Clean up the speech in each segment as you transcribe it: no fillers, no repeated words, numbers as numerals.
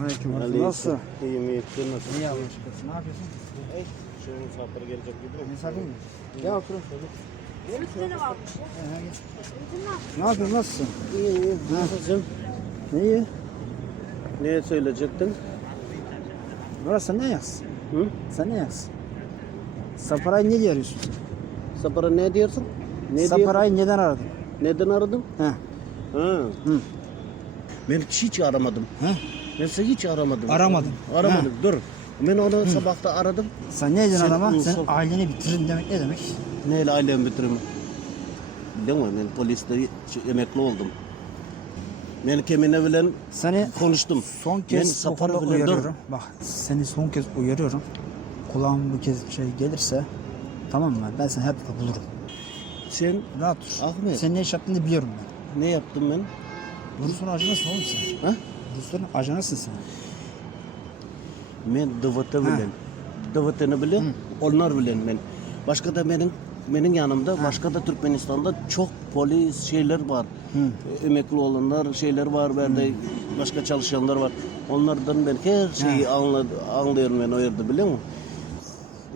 Aleyküm. Aleyküm. Nasıl? İyiyim iyi. Sen nasılsın? İyi Allah'a şükür. Ne yapıyorsun? Ey, şu misafir gelecek gibi. Misafir mi? Gel oturun. Üstüne varmış ya. Ne yapıyorsun? Nasılsın? İyi iyi. Nasılsın? İyi. Ne söyleyecektin? Burası sen ne yaz? Hı? Sen ne yaz? Saparayı ne arıyorsun sen? Sapara ne diyorsun? Ne Saparayı neden aradın? Neden aradım? He. Ha. Hı. Ben hiç aramadım. He? Ben seni hiç aramadım. Aramadın. Aramadım. Dur. Ben onu sabahta aradım. Sen ne dedin Sen adama? ulusal- Sen aileni bitirin demek ne demek? Neyle ailemi bitirimi? Biliyor musun? Ben poliste emekli oldum. Ben kiminle bilen Seni konuştum. son Ben kez bu sapara konuda bilen uyarıyorum. Bak seni son kez uyarıyorum. Kulağıma bu kez şey gelirse tamam mı? Ben seni her türlü bulurum. Sen Rahat dur. Ahmet. Senin ne iş yaptığını biliyorum ben. ne yaptın ben? Rus'un ajanısın oğlum sen. Ha? Rus'un ajanısın sen. Ben Dıvıt'ı bilen. Dıvıt'ını bilen, onlar bilen ben. Başka da benim yanımda, başka da Türkmenistan'da çok polis şeyler var. Emekli olanlar şeyler var, böyle başka çalışanlar var. Onlardan ben her şeyi anlıyorum ben o yerde biliyor musun?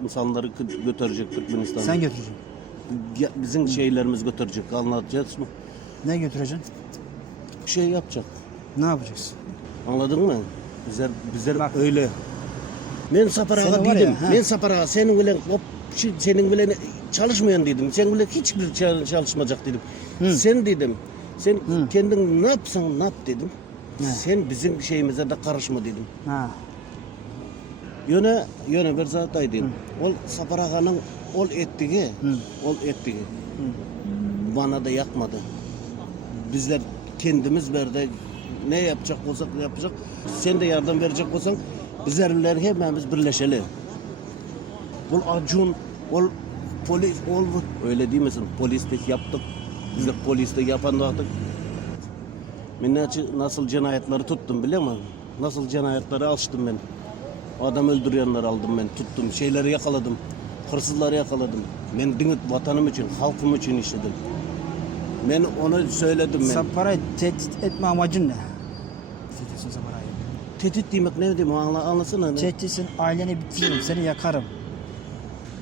İnsanları götürecek Türkmenistan. Sen götüreceksin. Bizim şeylerimiz götürecek, anlatacağız mı? Ne götüreceksin? Bir şey yapacak. Ne yapacaksın? Anladın mı? Bizler Bak. öyle. Ben Saparağa Senin var dedim. ya, ha. Ben Saparağa senin bile senin bile çalışmayan dedim. Sen bile hiçbir çalışmayacak dedim. Sen dedim. Sen kendin ne yapsan ne yap dedim. Sen bizim şeyimize de karışma dedim. Ha. Yöne bir zat dedim. Ol Saparağa'nın ol ettiği, bana da yakmadı. Bizler kendimiz verdi. Ne yapacak olsak yapacak. Sen de yardım verecek olsan bizler hepimiz birleşelim. Ol Acun, ol polis, ol öyle değil misin? Polislik yaptık. Bizler polislik yapan da yaptık. Nasıl cinayetleri tuttum biliyor musun? Nasıl cinayetleri açtım ben. Adam öldürenleri aldım ben, tuttum. Şeyleri yakaladım. Hırsızları yakaladım. Ben dinit vatanım için, halkım için işledim. Ben onu söyledim ben. Saparayı tehdit etme amacın ne? Tehditsin Saparayı. Tehdit demek ne demek anlasana. Ne? Tehditsin aileni bitiririm, seni yakarım.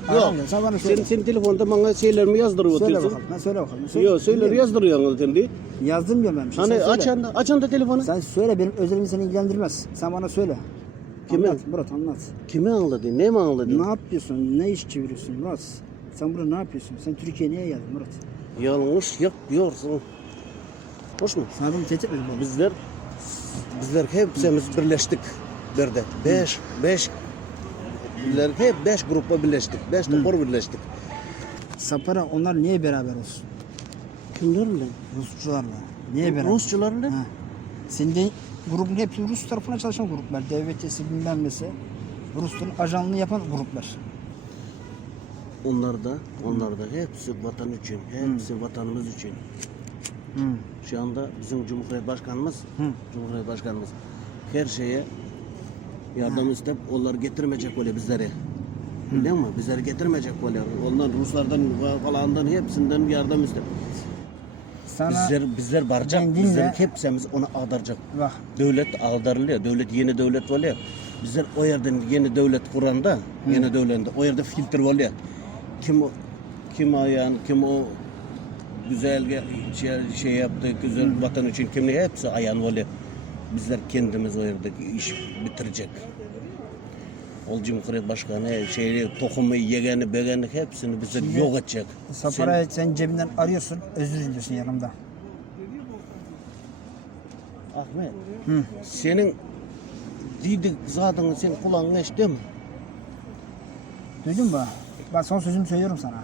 Yok. Aramıyorum, sen bana söyle. Senin telefonda bana şeylerimi yazdırıyor. Söyle diyorsun. bakalım, söyle bakalım. Yok söyler Dinliyorum. yazdırıyor sen. Yazdım diyorum ben bir şey. Hani Sen söyle. açan da telefonu. Sen söyle, benim özelimi seni ilgilendirmez. Sen bana söyle. Kimi? Anlat Murat, anlat. Kimi anladın? Ne mi anladın? Ne yapıyorsun, ne iş çeviriyorsun Murat? Sen burada ne yapıyorsun? Sen Türkiye'ye niye geldin Murat? Yanlış yapıyorsun. Hoş mu? Sana bunu tehdit etmedim. Bizler hepimiz birleştik. Berde. Beş bizler hep 5 grupa birleştik. 5 topor birleştik. Sapara onlar niye beraber olsun? Kimlerle? Rusçularla. Niye beraber? Rusçularla. Ha. Senin de grubun hepsi Rus tarafına çalışan gruplar. Devletçisi bilmem nesi. Rusların ajanlığını yapan gruplar. Onlar da hepsi vatan için, hepsi vatanımız için. Şu anda bizim Cumhuriyet Başkanımız her şeye yardım istep, onları getirmeyecek öyle bizlere. Biliyor musun? Bizleri getirmeyecek öyle. Onlar Ruslardan falandan hepsinden yardım istep. Sana Bizler baracak, ben dinle. bizler hepsimiz onu ağdaracak. bak, Devlet ağdarılıyor, yeni devlet oluyor. Bizler o yerden yeni devlet kuranda, yeni devlette o yerde filtre oluyor. Kim ayağın, kim o güzel şey yaptı, güzel vatan için kim ne hepsi ayağın oluyor. Bizler kendimiz o yerdeki iş bitirecek. Ol Cumhuriyet Başkanı tohumu, yegeni, begeni hepsini bizler yok edecek. Saparayı sen cebinden arıyorsun, özür diliyorsun yanımda. Ahmet, senin dedik zaten sen kulağın eş değil mi? Duydun mu? Bak son sözümü söylüyorum sana.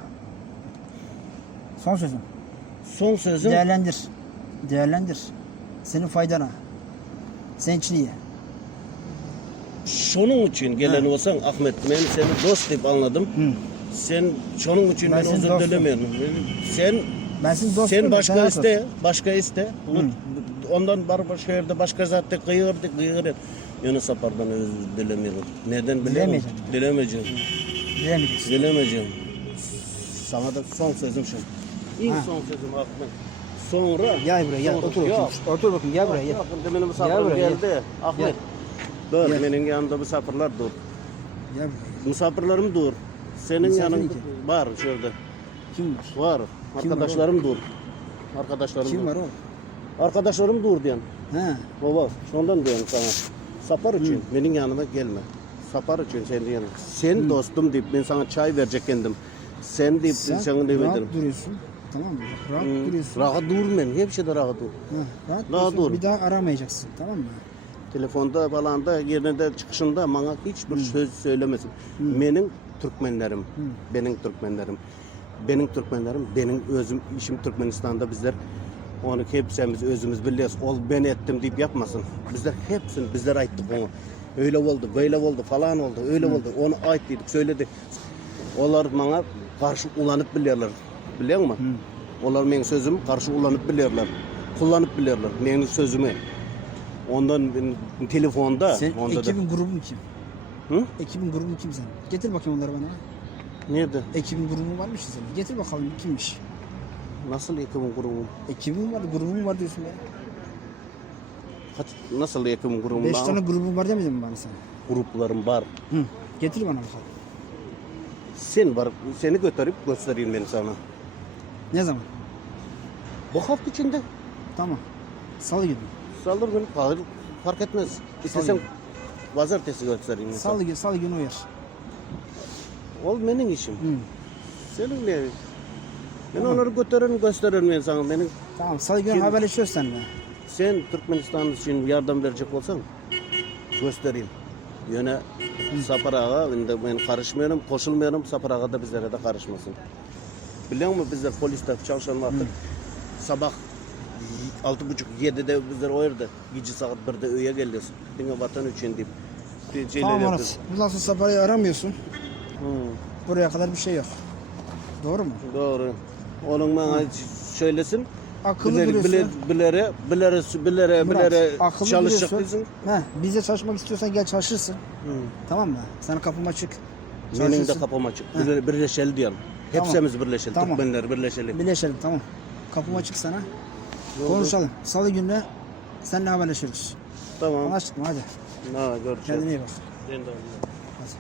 Son sözüm. Son sözüm Değerlendir. Değerlendir. Senin faydana. Senin için iyi. şunun için gelen olsan Ahmet, ben seni dost deyip anladım. Sen şunun için Ben ben senin özür dostum. dilemiyorum. Ben senin dostum. Sen başka iste. Ondan başka yerde başka zaten kıyırdı. Yunus Sapar'dan özür dilemiyorum. Neden biliyor musun? Dilemeyeceğim. Dilemeyeceğim. Sana da son sözüm şu. İlk son sözüm Ahmet. Sonra Gel buraya gel. sonra- Otur Yok. bakayım. Otur bakayım gel buraya gel. Benim misafirim buraya, geldi. Ahmet. Dur, Gel. benim yanımda misafirler dur. Gel buraya. Misafirlerim dur. Senin Misafir yanın kim? var şurada. Kim var? Var. Kim var Arkadaşlarım dur. Arkadaşlarım Kim dur. var o? Arkadaşlarım dur diyen. He. Baba, şundan diyorum sana. Sapar için benim yanıma gelme. Sapar için senin yanına. Sen dostum deyip ben sana çay verecek kendim. Sen deyip Sen sana rahat demedim. duruyorsun. Tamam mı? Rahat duruyorsun. Rahat dur ben. Hep şeyde rahat dur. Ha, rahat Daha duruyorsun. dur. Bir daha aramayacaksın. Tamam mı? Telefonda falan da yerinde çıkışında bana hiçbir söz söylemesin. Benim Türkmenlerim, benim Türkmenlerim, benim özüm işim Türkmenistan'da bizler onu hepsimiz özümüz biliyoruz. Ol ben ettim deyip yapmasın. Bizler hepsini bizler ayttık onu. Öyle oldu, böyle oldu, falan oldu, öyle oldu. Onu ayttıydık, söyledik. Onlar bana karşı ulanıp biliyorlar. Biliyor musun? Onlar benim sözümü karşı ulanıp biliyorlar. Kullanıp biliyorlar benim sözümü. Ondan ben telefonda Sen onda da. ekibin grubun kim? Hı? Ekibin grubun kim sen? Getir bakayım onları bana. Nerede? Ekibin grubun varmış ya senin. Getir bakalım kimmiş? Nasıl ekibin grubum? Ekibin var, grubun var diyorsun ya. Nasıl ekibin grubum? 5 tane grubun var demedin mi bana sen? Gruplarım var. Hı. Getir bana bakalım. Sen var. Seni götürüp göstereyim ben sana. Ne zaman? Bu hafta içinde. Tamam. Salı günü. Saldır beni. Fark etmez. İstesem Salı. pazartesi göstereyim. Salı günü uyar. Ol benim işim. Hı. Senin ne? Ben onları gösteririm ben sana. Benim, Tamam salı günü Kim? haberleşiyoruz seninle. sen Türkmenistan için yardım verecek olsan göstereyim. Yine Sapar Ağa, ben karışmıyorum, koşulmuyorum. Sapar Ağa da bizlere de karışmasın. Biliyor musun bizler poliste çalışan vakti sabah 6.30-7'de bizler o yerde, gece saat 1'de öğeye geliyoruz. Bana vatan için deyip. Tamam Murat. Bundan sonra Sapara'yı aramıyorsun. Hı, Buraya kadar bir şey yok. Doğru mu? doğru. Onun bana söylesin. Akıllı Bilere, duruyorsun. bilere Murat, akıllı çalışacak duruyorsun. değilsin. He, bize çalışmak istiyorsan gel çalışırsın. Tamam mı? Sana kapım açık. Benim de Çalışırsın. kapım açık. Birleşelim diyorum. Tamam. Hepsimiz birleşelim. Tamam. Türkmenler birleşelim. Birleşelim tamam. Kapım açık sana. Konuşalım. Salı günü seninle haberleşiriz. Tamam. Anlaştık mı? Hadi. Ha, görüşürüz. Kendine iyi bak. Ben de- Hadi.